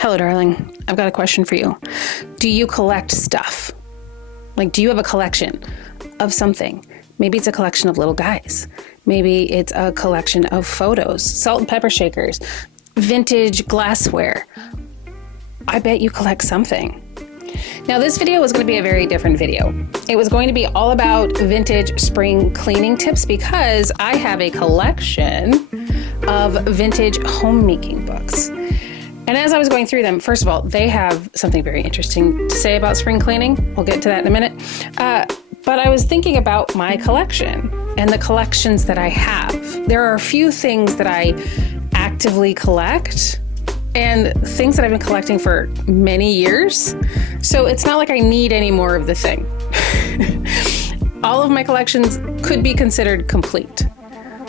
Hello, darling. I've got a question for you. Do you collect stuff? Like, do you have a collection of something? Maybe it's a collection of little guys. Maybe it's a collection of photos, salt and pepper shakers, vintage glassware. I bet you collect something. Now, this video was going to be a very different video. It was going to be all about vintage spring cleaning tips because I have a collection of vintage homemaking books. And as I was going through them, first of all, they have something very interesting to say about spring cleaning. We'll get to that in a minute. But I was thinking about my collection and the collections that I have. There are a few things that I actively collect and things that I've been collecting for many years. So it's not like I need any more of the thing. All of my collections could be considered complete,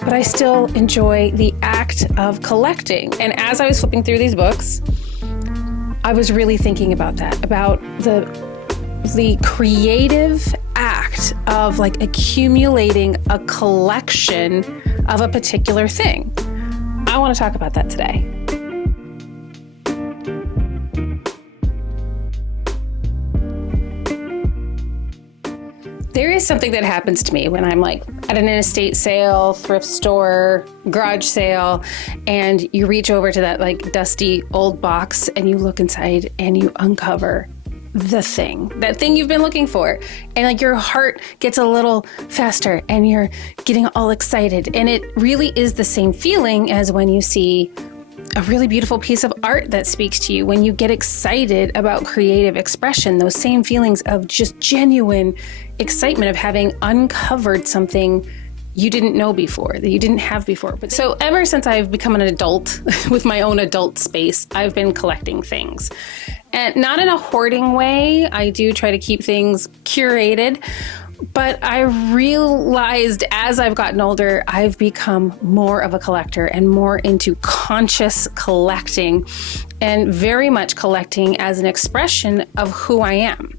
but I still enjoy the act of collecting. And as I was flipping through these books, I was really thinking about that, about the creative act of like accumulating a collection of a particular thing. I want to talk about that today. There is something that happens to me when I'm like at an estate sale, thrift store, garage sale, and you reach over to that like dusty old box and you look inside and you uncover that thing you've been looking for. And like your heart gets a little faster and you're getting all excited. And it really is the same feeling as when you see a really beautiful piece of art that speaks to you. When you get excited about creative expression, those same feelings of just genuine excitement of having uncovered something you didn't know before, that you didn't have before. But so ever since I've become an adult with my own adult space, I've been collecting things. And not in a hoarding way. I do try to keep things curated. But I realized as I've gotten older, I've become more of a collector and more into conscious collecting and very much collecting as an expression of who I am.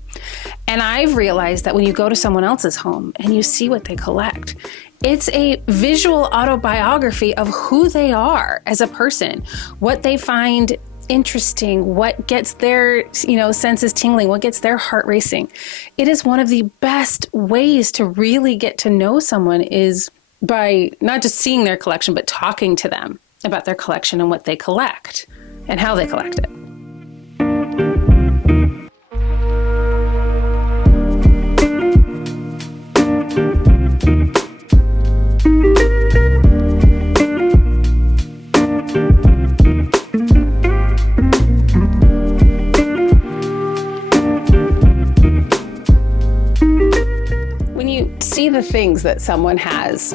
And I've realized that when you go to someone else's home and you see what they collect, it's a visual autobiography of who they are as a person, what they find interesting, what gets their, senses tingling, what gets their heart racing. It is one of the best ways to really get to know someone is by not just seeing their collection, but talking to them about their collection and what they collect and how they collect it. The things that someone has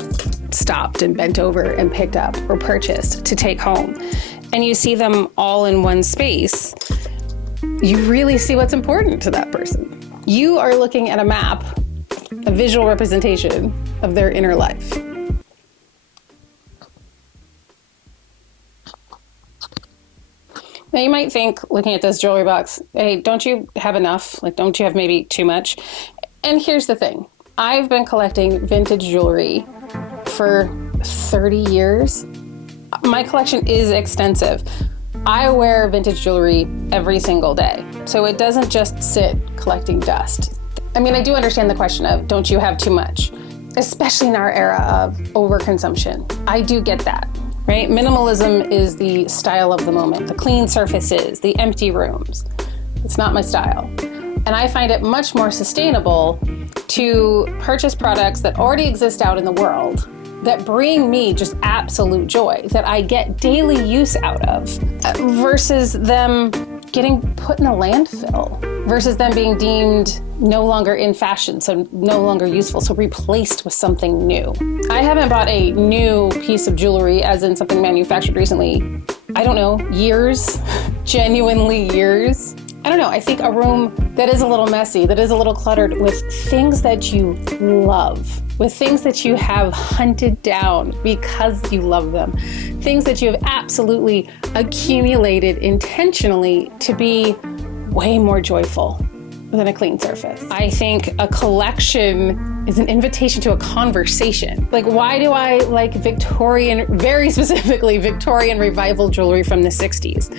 stopped and bent over and picked up or purchased to take home, and you see them all in one space, you really see what's important to that person. You are looking at a map, a visual representation of their inner life. Now you might think, looking at this jewelry box, hey, don't you have enough? Like, don't you have maybe too much? And here's the thing. I've been collecting vintage jewelry for 30 years. My collection is extensive. I wear vintage jewelry every single day, so it doesn't just sit collecting dust. I mean, I do understand the question of, don't you have too much? Especially in our era of overconsumption. I do get that, right? Minimalism is the style of the moment. The clean surfaces, the empty rooms. It's not my style. And I find it much more sustainable to purchase products that already exist out in the world that bring me just absolute joy, that I get daily use out of, versus them getting put in a landfill, versus them being deemed no longer in fashion, so no longer useful, so replaced with something new. I haven't bought a new piece of jewelry, as in something manufactured recently, I don't know, years, genuinely years. I don't know, I think a room that is a little messy, that is a little cluttered with things that you love, with things that you have hunted down because you love them, things that you have absolutely accumulated intentionally to be way more joyful than a clean surface. I think a collection is an invitation to a conversation. Like, why do I like Victorian, very specifically Victorian revival jewelry from the 60s?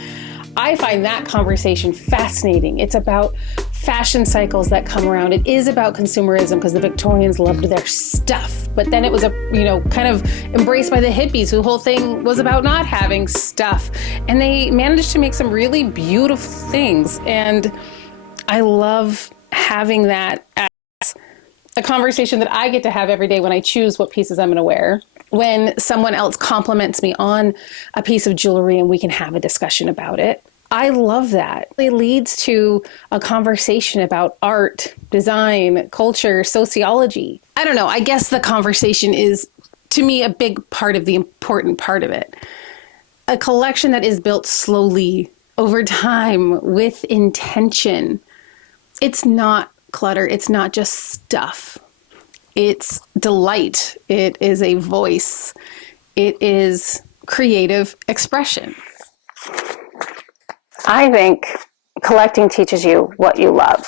I find that conversation fascinating. It's about fashion cycles that come around. It is about consumerism because the Victorians loved their stuff. But then it was kind of embraced by the hippies, whose whole thing was about not having stuff. And they managed to make some really beautiful things. And I love having that as a conversation that I get to have every day when I choose what pieces I'm going to wear. When someone else compliments me on a piece of jewelry and we can have a discussion about it. I love that. It leads to a conversation about art, design, culture, sociology. I don't know. I guess the conversation is, to me, a big part of the important part of it. A collection that is built slowly over time with intention. It's not clutter. It's not just stuff. It's delight. It is a voice. It is creative expression. I think collecting teaches you what you love,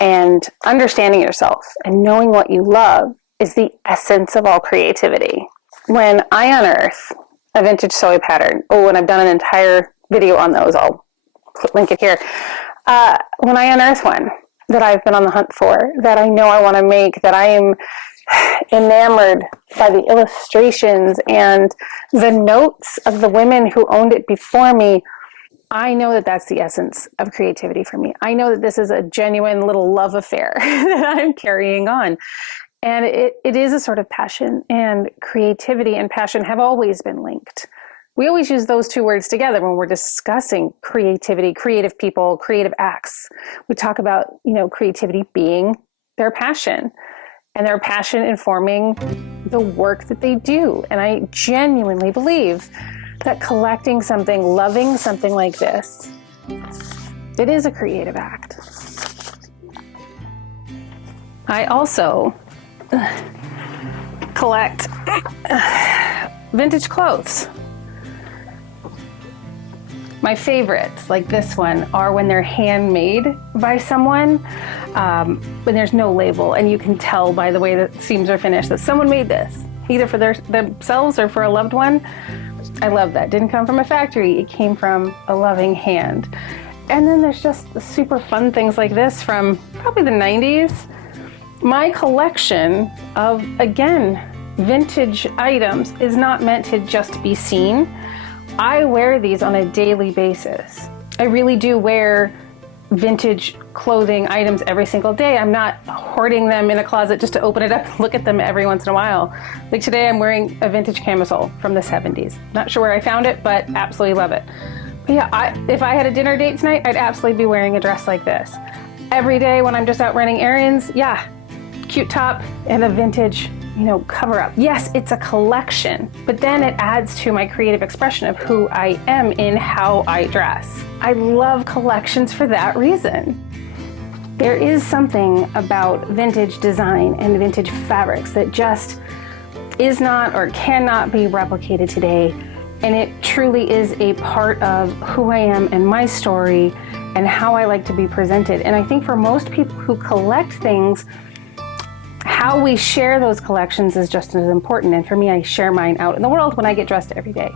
and understanding yourself and knowing what you love is the essence of all creativity. When I unearth a vintage sewing pattern, and I've done an entire video on those, I'll link it here. When I unearth one that I've been on the hunt for, that I know I want to make, that I am enamored by the illustrations and the notes of the women who owned it before me, I know that that's the essence of creativity for me. I know that this is a genuine little love affair that I'm carrying on. And it is a sort of passion, and creativity and passion have always been linked. We always use those two words together when we're discussing creativity, creative people, creative acts. We talk about, creativity being their passion, and their passion informing the work that they do. And I genuinely believe that collecting something, loving something like this, it is a creative act. I also collect vintage clothes. My favorites, like this one, are when they're handmade by someone, when there's no label, and you can tell by the way the seams are finished that someone made this, either for themselves or for a loved one. I love that. Didn't come from a factory. It came from a loving hand. And then there's just super fun things like this from probably the 90s. My collection of, again, vintage items is not meant to just be seen. I wear these on a daily basis. I really do wear vintage clothing items every single day. I'm not hoarding them in a closet just to open it up and look at them every once in a while. Like today I'm wearing a vintage camisole from the 70s. Not sure where I found it, but absolutely love it. But yeah, if I had a dinner date tonight, I'd absolutely be wearing a dress like this. Every day when I'm just out running errands, yeah, cute top and a vintage cover up. Yes, it's a collection, but then it adds to my creative expression of who I am in how I dress. I love collections for that reason. There is something about vintage design and vintage fabrics that just is not or cannot be replicated today. And it truly is a part of who I am and my story and how I like to be presented. And I think for most people who collect things, how we share those collections is just as important. And for me, I share mine out in the world when I get dressed every day.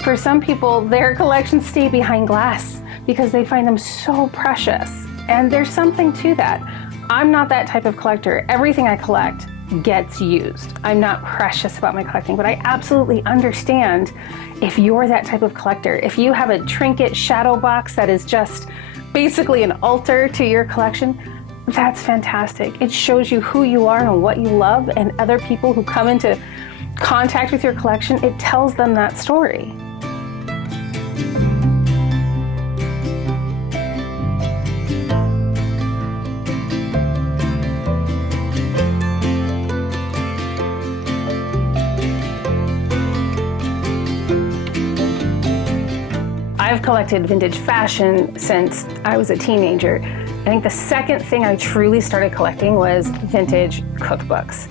For some people, their collections stay behind glass because they find them so precious. And there's something to that. I'm not that type of collector. Everything I collect gets used. I'm not precious about my collecting, but I absolutely understand if you're that type of collector. If you have a trinket shadow box that is just basically an altar to your collection, that's fantastic. It shows you who you are and what you love, and other people who come into contact with your collection, it tells them that story. I've collected vintage fashion since I was a teenager. I think the second thing I truly started collecting was vintage cookbooks.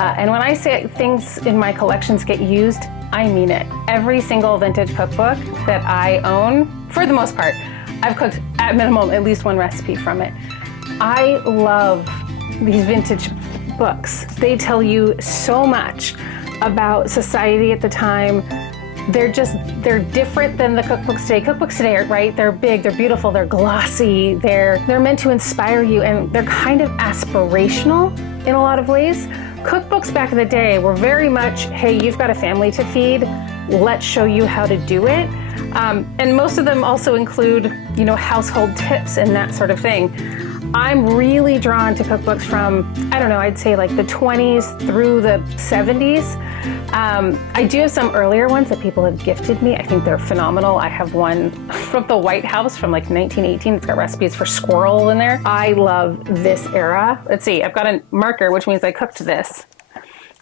And when I say things in my collections get used, I mean it. Every single vintage cookbook that I own, for the most part, I've cooked at minimum at least one recipe from it. I love these vintage books. They tell you so much about society at the time, they're different than the cookbooks today. Cookbooks today are, right, they're big, they're beautiful, they're glossy, they're meant to inspire you, and they're kind of aspirational in a lot of ways. Cookbooks back in the day were very much, hey, you've got a family to feed, let's show you how to do it. And most of them also include, household tips and that sort of thing. I'm really drawn to cookbooks from, I don't know, I'd say like the 20s through the 70s. I do have some earlier ones that people have gifted me. I think they're phenomenal. I have one from the White House from like 1918. It's got recipes for squirrel in there. I love this era. Let's see, I've got a marker, which means I cooked this.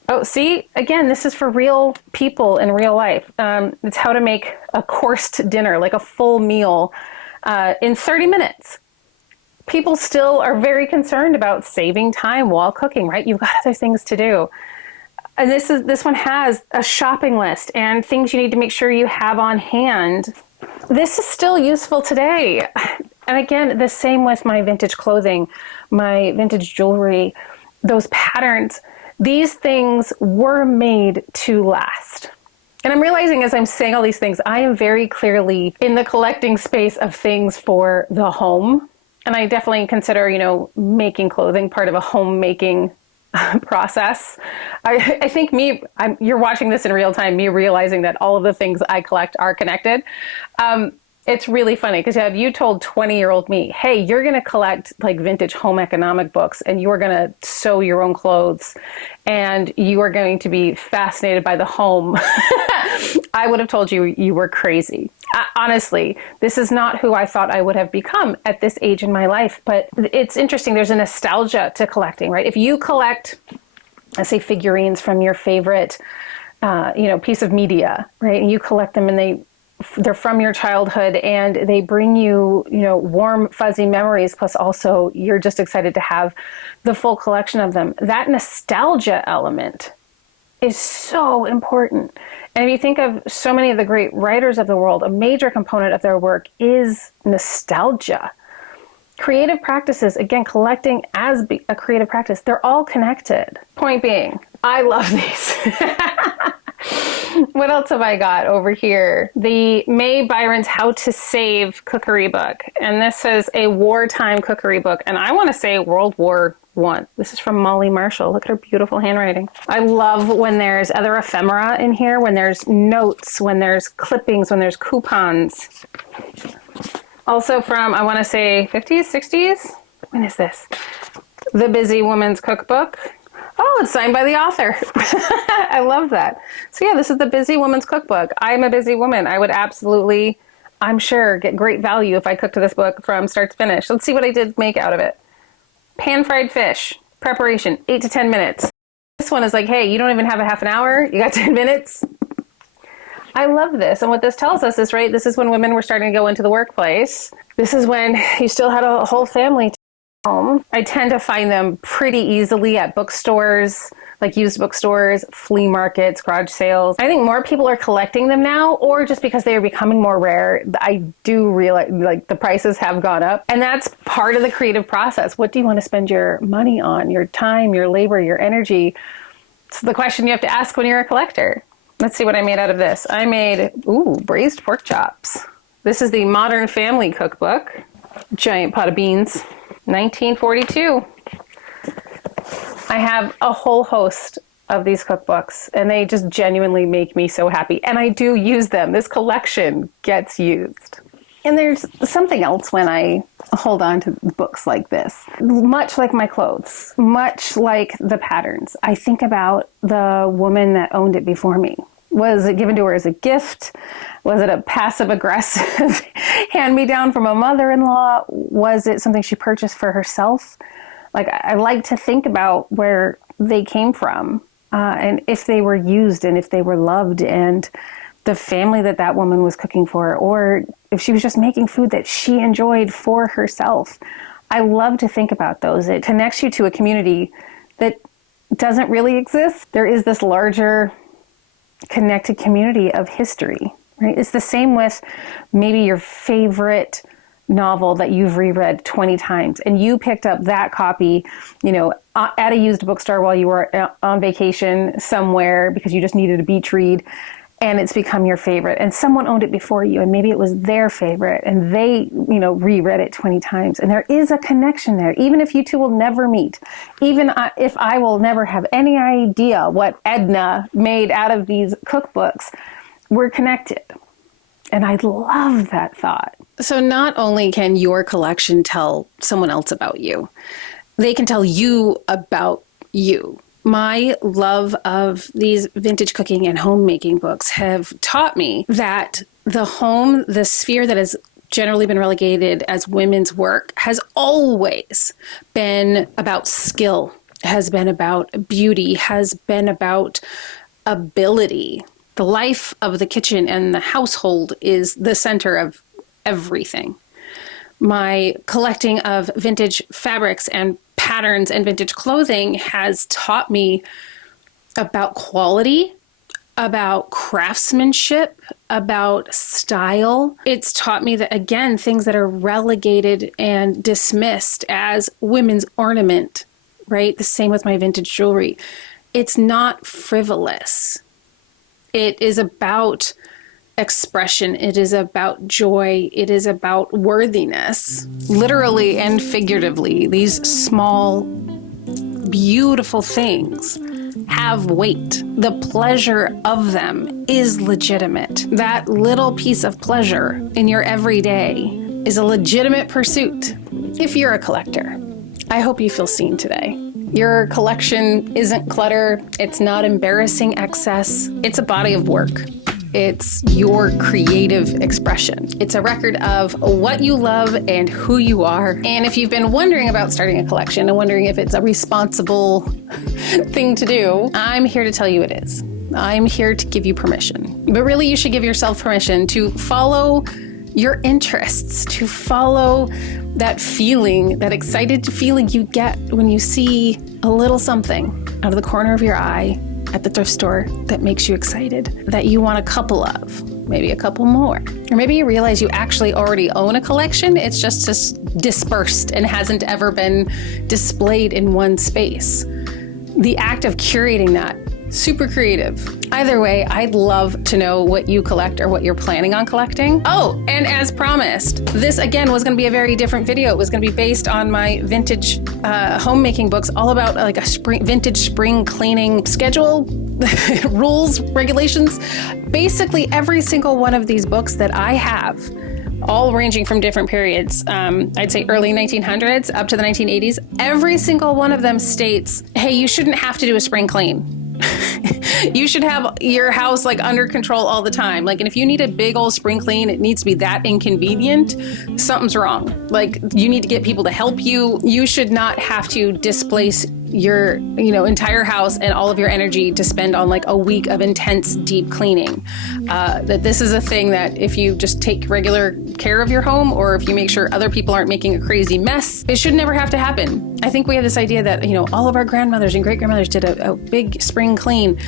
Oh, see, again, this is for real people in real life. It's how to make a coursed dinner, like a full meal, in 30 minutes. People still are very concerned about saving time while cooking, right? You've got other things to do. And this one has a shopping list and things you need to make sure you have on hand. This is still useful today. And again, the same with my vintage clothing, my vintage jewelry, those patterns. These things were made to last. And I'm realizing as I'm saying all these things, I am very clearly in the collecting space of things for the home. And I definitely consider, making clothing part of a homemaking process. I think you're watching this in real time, me realizing that all of the things I collect are connected. It's really funny because had you told 20-year-old me, hey, you're going to collect like vintage home economic books and you are going to sew your own clothes and you are going to be fascinated by the home, I would have told you you were crazy. Honestly, this is not who I thought I would have become at this age in my life. But it's interesting. There's a nostalgia to collecting, right? If you collect, let's say, figurines from your favorite, piece of media, right? And you collect them and they're from your childhood and they bring you, warm, fuzzy memories. Plus also you're just excited to have the full collection of them. That nostalgia element is so important. And if you think of so many of the great writers of the world, a major component of their work is nostalgia. Creative practices, again, collecting as a creative practice, they're all connected. Point being, I love these. What else have I got over here? The May Byron's How to Save cookery book. And this is a wartime cookery book. And I want to say World War I. This is from Molly Marshall. Look at her beautiful handwriting. I love when there's other ephemera in here, when there's notes, when there's clippings, when there's coupons. Also from, I want to say 50s, 60s? When is this? The Busy Woman's Cookbook. Oh, it's signed by the author. I love that. So yeah, this is the Busy Woman's Cookbook. I'm a busy woman. I would absolutely, I'm sure, get great value if I cooked this book from start to finish. Let's see what I did make out of it. Pan-fried fish. Preparation, 8 to 10 minutes. This one is like, hey, you don't even have a half an hour. You got 10 minutes. I love this. And what this tells us is, right, this is when women were starting to go into the workplace. This is when you still had a whole family home. I tend to find them pretty easily at bookstores, like used bookstores, flea markets, garage sales. I think more people are collecting them now, or just because they are becoming more rare. I do realize like the prices have gone up, and that's part of the creative process. What do you want to spend your money on? Your time, your labor, your energy? It's the question you have to ask when you're a collector. Let's see what I made out of this. I made, braised pork chops. This is the Modern Family Cookbook. Giant pot of beans. 1942. I have a whole host of these cookbooks and they just genuinely make me so happy. And I do use them. This collection gets used. And there's something else when I hold on to books like this. Much like my clothes, much like the patterns, I think about the woman that owned it before me. Was it given to her as a gift? Was it a passive-aggressive hand-me-down from a mother-in-law? Was it something she purchased for herself? Like, I like to think about where they came from and if they were used and if they were loved and the family that that woman was cooking for, or if she was just making food that she enjoyed for herself. I love to think about those. It connects you to a community that doesn't really exist. There is this larger connected community of history, right? It's the same with maybe your favorite novel that you've reread 20 times and you picked up that copy, at a used bookstore while you were on vacation somewhere because you just needed a beach read. and it's become your favorite, and someone owned it before you, and maybe it was their favorite, and they, reread it 20 times. And there is a connection there, even if you two will never meet, even if I will never have any idea what Edna made out of these cookbooks, we're connected. And I love that thought. So not only can your collection tell someone else about you, they can tell you about you. My love of these vintage cooking and homemaking books have taught me that the home, the sphere that has generally been relegated as women's work, has always been about skill, has been about beauty, has been about ability. The life of the kitchen and the household is the center of everything. My collecting of vintage fabrics and patterns and vintage clothing has taught me about quality, about craftsmanship, about style. It's taught me that, again, things that are relegated and dismissed as women's ornament, right? The same with my vintage jewelry. It's not frivolous. It is about expression. It is about joy. It is about worthiness, literally and figuratively. These small, beautiful things have weight. The pleasure of them is legitimate. That little piece of pleasure in your everyday is a legitimate pursuit if you're a collector. I hope you feel seen today. Your collection isn't clutter. It's not embarrassing excess. It's a body of work. It's your creative expression. It's a record of what you love and who you are. And if you've been wondering about starting a collection and wondering if it's a responsible thing to do, I'm here to tell you it is. I'm here to give you permission. But really, you should give yourself permission to follow your interests, to follow that feeling, that excited feeling you get when you see a little something out of the corner of your eye at the thrift store that makes you excited, that you want a couple of, maybe a couple more. Or maybe you realize you actually already own a collection. It's just dispersed and hasn't ever been displayed in one space. The act of curating that, super creative. Either way, I'd love to know what you collect or what you're planning on collecting. Oh, and as promised, this again was going to be a very different video. It was going to be based on my vintage homemaking books, all about like a vintage spring cleaning schedule, rules, regulations. Basically, every single one of these books that I have, all ranging from different periods, I'd say early 1900s up to the 1980s, every single one of them states, hey, you shouldn't have to do a spring clean. You should have your house like under control all the time. Like, and if you need a big old spring clean, it needs to be that inconvenient. Something's wrong. Like, you need to get people to help you. You should not have to displace your, entire house and all of your energy to spend on like a week of intense deep cleaning. That this is a thing that if you just take regular care of your home, or if you make sure other people aren't making a crazy mess, it should never have to happen. I think we have this idea that, all of our grandmothers and great grandmothers did a big spring clean.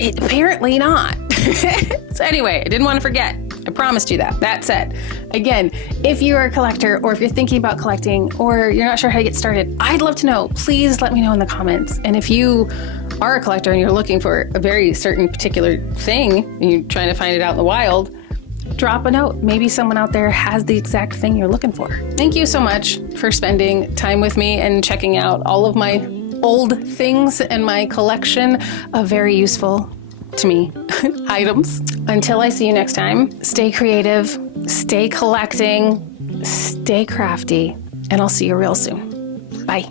Apparently not. So anyway, I didn't want to forget. I promised you that. That said, again, if you're a collector, or if you're thinking about collecting, or you're not sure how to get started, I'd love to know. Please let me know in the comments. And if you are a collector and you're looking for a very certain particular thing, and you're trying to find it out in the wild, drop a note. Maybe someone out there has the exact thing you're looking for. Thank you so much for spending time with me and checking out all of my old things and my collection of very useful to me items. Until I see you next time, stay creative, stay collecting, stay crafty, and I'll see you real soon. Bye.